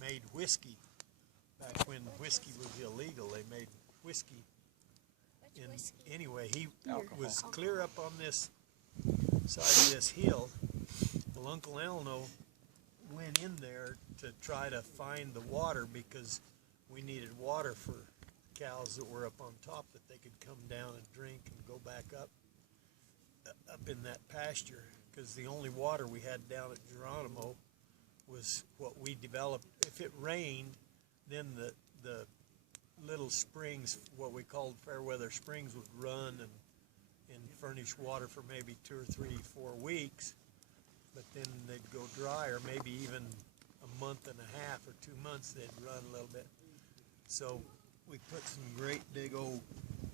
made whiskey. Back when whiskey was illegal, they made whiskey. Anyway, he was clear up on this side of this hill. Well, Uncle Elno went in there to try to find the water because we needed water for cows that were up on top that they could come down and drink and go back up in that pasture, because the only water we had down at Geronimo was what we developed. If it rained, then the little springs, what we called Fairweather Springs, would run and furnish water for maybe 2 or 3, 4 weeks, but then they'd go dry, or maybe even a month and a half or 2 months they'd run a little bit. So we put some great big old,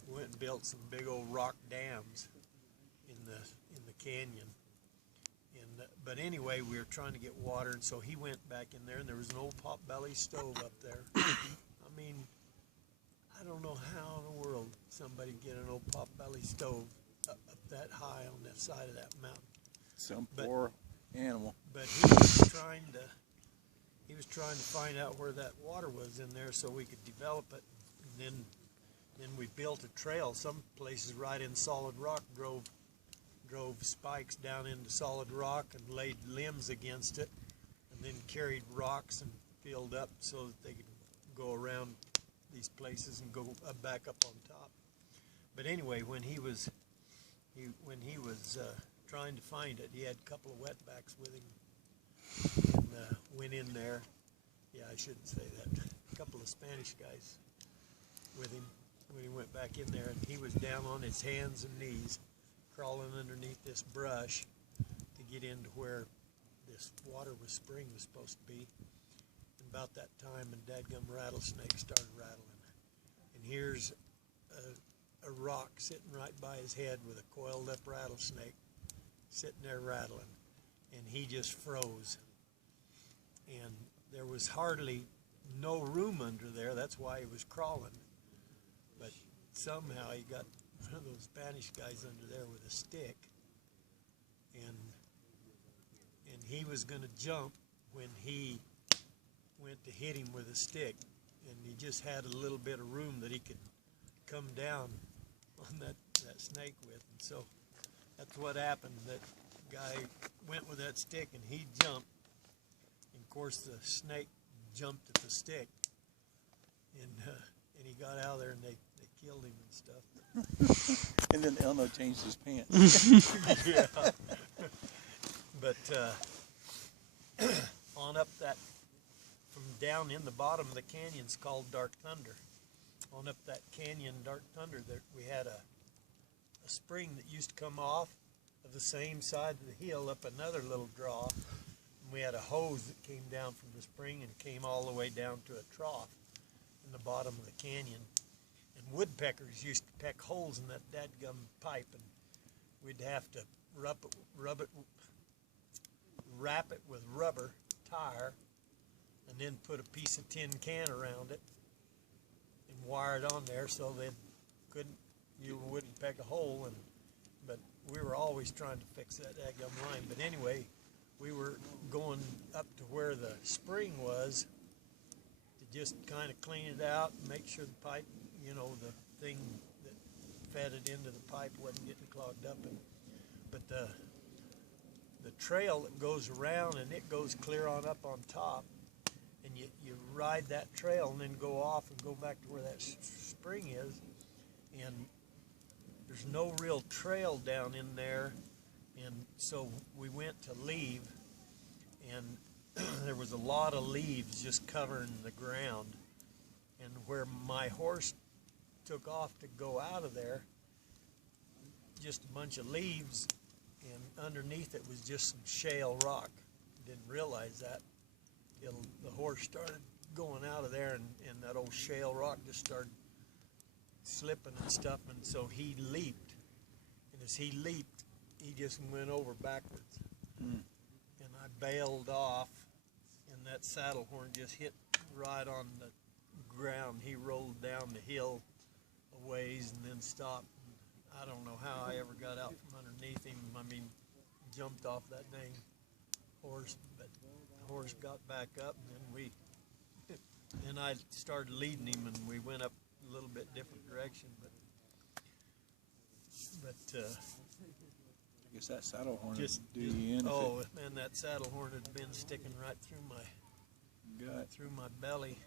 went and built some big old rock dams in the canyon. And but anyway, we were trying to get water, and so he went back in there, and there was an old potbelly stove up there. I mean, I don't know how in the world somebody get an old potbelly stove up that high on that side of that mountain. Some poor animal. But he was trying to find out where that water was in there so we could develop it. And then we built a trail. Some places right in solid rock drove spikes down into solid rock and laid limbs against it, and then carried rocks and filled up so that they could go around these places and go back up on top. But anyway, when he was trying to find it, he had a couple of wetbacks with him, and went in there. Yeah, I shouldn't say that. A couple of Spanish guys with him when he went back in there, and he was down on his hands and knees, crawling underneath this brush to get into where this water spring was supposed to be. And about that time, a dadgum rattlesnake started rattling. And here's a rock sitting right by his head with a coiled up rattlesnake sitting there rattling. And he just froze. And there was hardly no room under there. That's why he was crawling. But somehow he got one of those Spanish guys under there with a stick, and he was going to jump when he went to hit him with a stick, and he just had a little bit of room that he could come down on that snake with. And so that's what happened. That guy went with that stick and he jumped, and of course the snake jumped at the stick, and he got out of there, and they killed him and stuff. And then Elno changed his pants. Yeah. But on up that, from down in the bottom of the canyon's called Dark Thunder. On up that canyon, Dark Thunder, there we had a spring that used to come off of the same side of the hill up another little draw. And we had a hose that came down from the spring and came all the way down to a trough in the bottom of the canyon. And woodpeckers used to peck holes in that dadgum pipe, and we'd have to wrap it with rubber tire, and then put a piece of tin can around it and wire it on there so you wouldn't peck a hole. But we were always trying to fix that dadgum line. But anyway, we were going up to where the spring was to just kind of clean it out and make sure the pipe, the thing that fed it into the pipe wasn't getting clogged up. But the trail that goes around, and it goes clear on up on top, and you ride that trail and then go off and go back to where that spring is, and there's no real trail down in there. And so we went to leave, and there was a lot of leaves just covering the ground, and where my horse took off to go out of there, just a bunch of leaves, and underneath it was just some shale rock. Didn't realize that till the horse started going out of there, and that old shale rock just started slipping and stuff, and so he leaped, and as he leaped, he just went over backwards. And I bailed off, and that saddle horn just hit right on the ground. He rolled down the hill a ways and then stopped. I don't know how I ever got out from underneath him. I mean, jumped off that dang horse, but the horse got back up, and then we and I started leading him, and we went up a little bit different direction, but I guess that saddle horn just would do you in oh man, that saddle horn had been sticking right through my if it gut. through my belly.